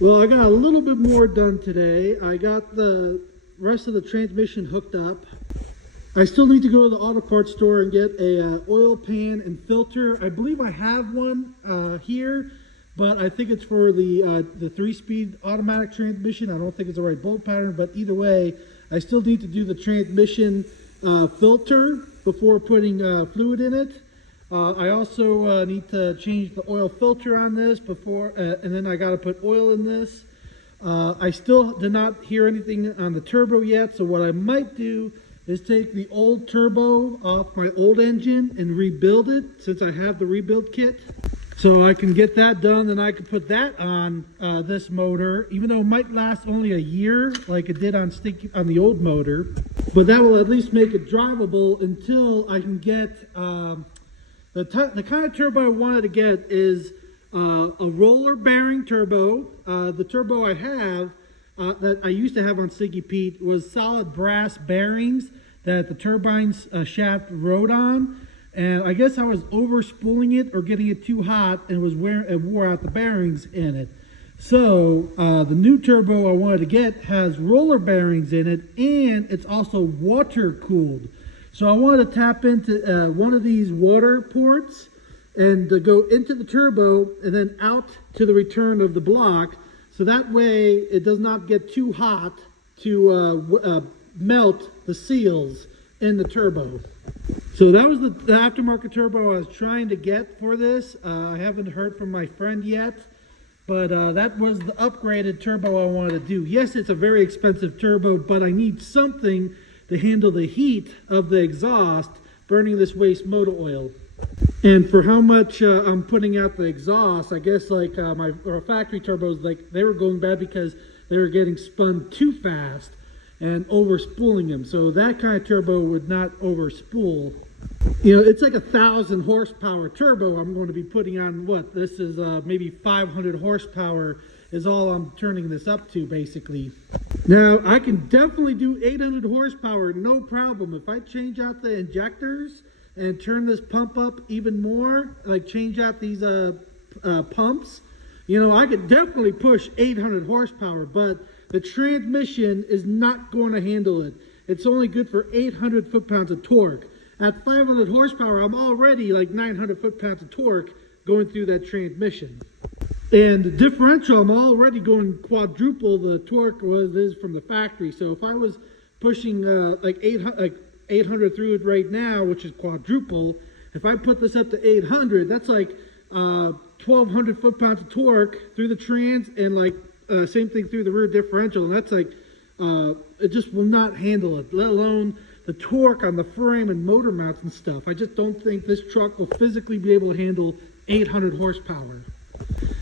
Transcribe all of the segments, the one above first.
Well, I got a little bit more done today. I got the rest of the transmission hooked up. I still need to go to the auto parts store and get a oil pan and filter. I believe I have one here, but I think it's for the 3-speed automatic transmission. I don't think it's the right bolt pattern, but either way, I still need to do the transmission filter before putting fluid in it. I also need to change the oil filter on this before, and then I got to put oil in this. I still did not hear anything on the turbo yet, so what I might do is take the old turbo off my old engine and rebuild it, since I have the rebuild kit. So I can get that done, then I can put that on this motor, even though it might last only a year, like it did on the old motor. But that will at least make it drivable until I can get the kind of turbo I wanted to get is a roller bearing turbo. The turbo I have, that I used to have on Sticky Pete, was solid brass bearings that the turbine's shaft rode on. And I guess I was over spooling it or getting it too hot, and it wore out the bearings in it. So the new turbo I wanted to get has roller bearings in it, and it's also water cooled. So I wanted to tap into one of these water ports and to go into the turbo and then out to the return of the block. So that way it does not get too hot to melt the seals in the turbo. So that was the aftermarket turbo I was trying to get for this. I haven't heard from my friend yet, but that was the upgraded turbo I wanted to do. Yes, it's a very expensive turbo, but I need something to handle the heat of the exhaust burning this waste motor oil. And for how much I'm putting out the exhaust, I guess like my factory turbos, like they were going bad because they were getting spun too fast and over spooling them. So that kind of turbo would not over spool. You know, it's like 1,000 horsepower turbo I'm going to be putting on. What this is, maybe 500 horsepower is all I'm turning this up to, basically. Now I can definitely do 800 horsepower, no problem. If I change out the injectors and turn this pump up even more, like change out these pumps, you know, I could definitely push 800 horsepower, but the transmission is not going to handle it. It's only good for 800 foot-pounds of torque. At 500 horsepower, I'm already like 900 foot-pounds of torque going through that transmission. And the differential, I'm already going quadruple the torque was is from the factory. So if I was pushing like 800 through it right now, which is quadruple, if I put this up to 800, that's like 1,200 foot-pounds of torque through the trans, and like same thing through the rear differential, and that's like it just will not handle it, let alone the torque on the frame and motor mounts and stuff. I just don't think this truck will physically be able to handle 800 horsepower.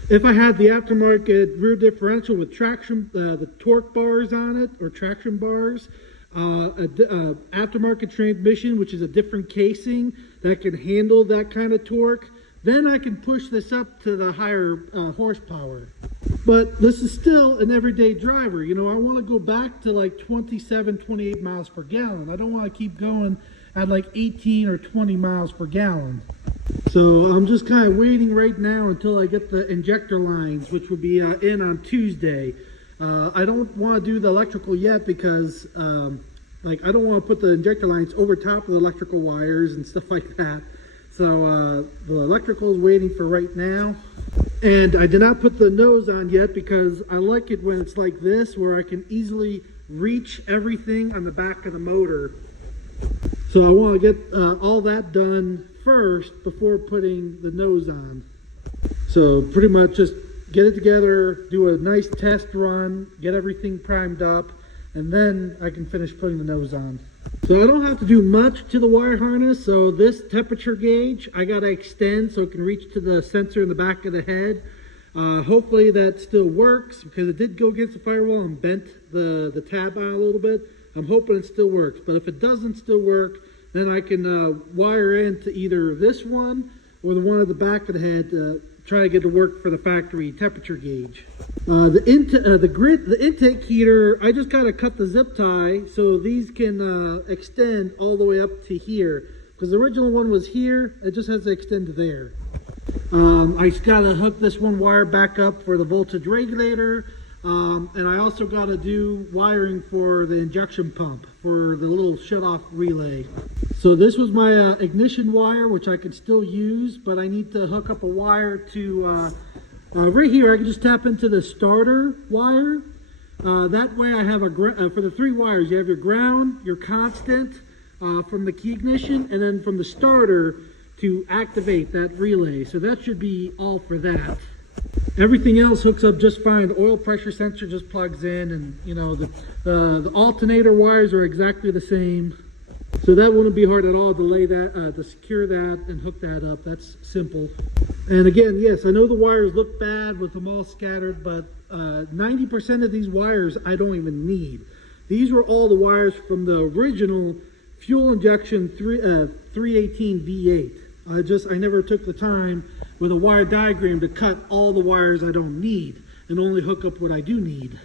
If I had the aftermarket rear differential with traction, the torque bars on it, or traction bars, aftermarket transmission, which is a different casing that can handle that kind of torque, then I can push this up to the higher horsepower. But this is still an everyday driver. You know, I want to go back to like 27, 28 miles per gallon. I don't want to keep going at like 18 or 20 miles per gallon. So I'm just kind of waiting right now until I get the injector lines, which will be in on Tuesday. I don't want to do the electrical yet because like I don't want to put the injector lines over top of the electrical wires and stuff like that. So the electrical is waiting for right now. And I did not put the nose on yet because I like it when it's like this, where I can easily reach everything on the back of the motor. So I want to get all that done first before putting the nose on. So pretty much just get it together, do a nice test run, get everything primed up, and then I can finish putting the nose on. So I don't have to do much to the wire harness. So this temperature gauge, I got to extend so it can reach to the sensor in the back of the head. Hopefully that still works, because it did go against the firewall and bent the tab out a little bit. I'm hoping it still works, but if it doesn't still work, then I can wire into either this one or the one at the back of the head to try to get it to work for the factory temperature gauge. The intake heater, I just gotta cut the zip tie so these can extend all the way up to here, because the original one was here. It just has to extend to there. I just gotta hook this one wire back up for the voltage regulator. And I also got to do wiring for the injection pump for the little shut-off relay. So this was my ignition wire, which I can still use, but I need to hook up a wire to, right here, I can just tap into the starter wire. That way I have for the 3 wires, you have your ground, your constant from the key ignition, and then from the starter to activate that relay. So that should be all for that. Everything else hooks up just fine. The oil pressure sensor just plugs in, and you know the alternator wires are exactly the same. So that wouldn't be hard at all to lay that, to secure that and hook that up. That's simple. And again, yes, I know the wires look bad with them all scattered, but 90% of these wires I don't even need. These were all the wires from the original fuel injection 318 V8. I never took the time with a wire diagram to cut all the wires I don't need and only hook up what I do need.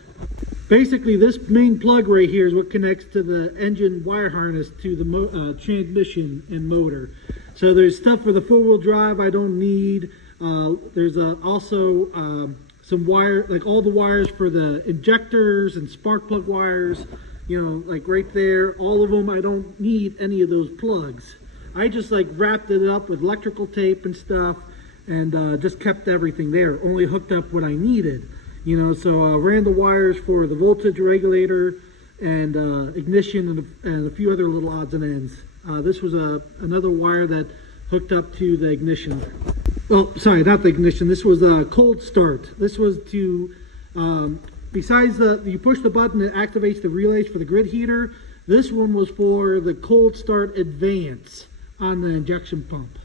Basically, this main plug right here is what connects to the engine wire harness to the transmission and motor. So there's stuff for the 4-wheel drive I don't need. There's also some wire, like all the wires for the injectors and spark plug wires, you know, like right there, all of them. I don't need any of those plugs. I just like wrapped it up with electrical tape and stuff, and just kept everything there, only hooked up what I needed, you know. So I ran the wires for the voltage regulator and ignition and a few other little odds and ends. This was another wire that hooked up to the ignition. Oh, sorry, not the ignition. This was a cold start. This was to, besides you push the button, it activates the relays for the grid heater. This one was for the cold start advance on the injection pump.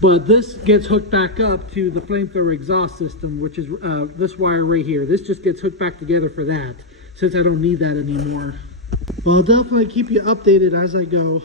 But this gets hooked back up to the flamethrower exhaust system, which is this wire right here. This just gets hooked back together for that, since I don't need that anymore. Well, I'll definitely keep you updated as I go.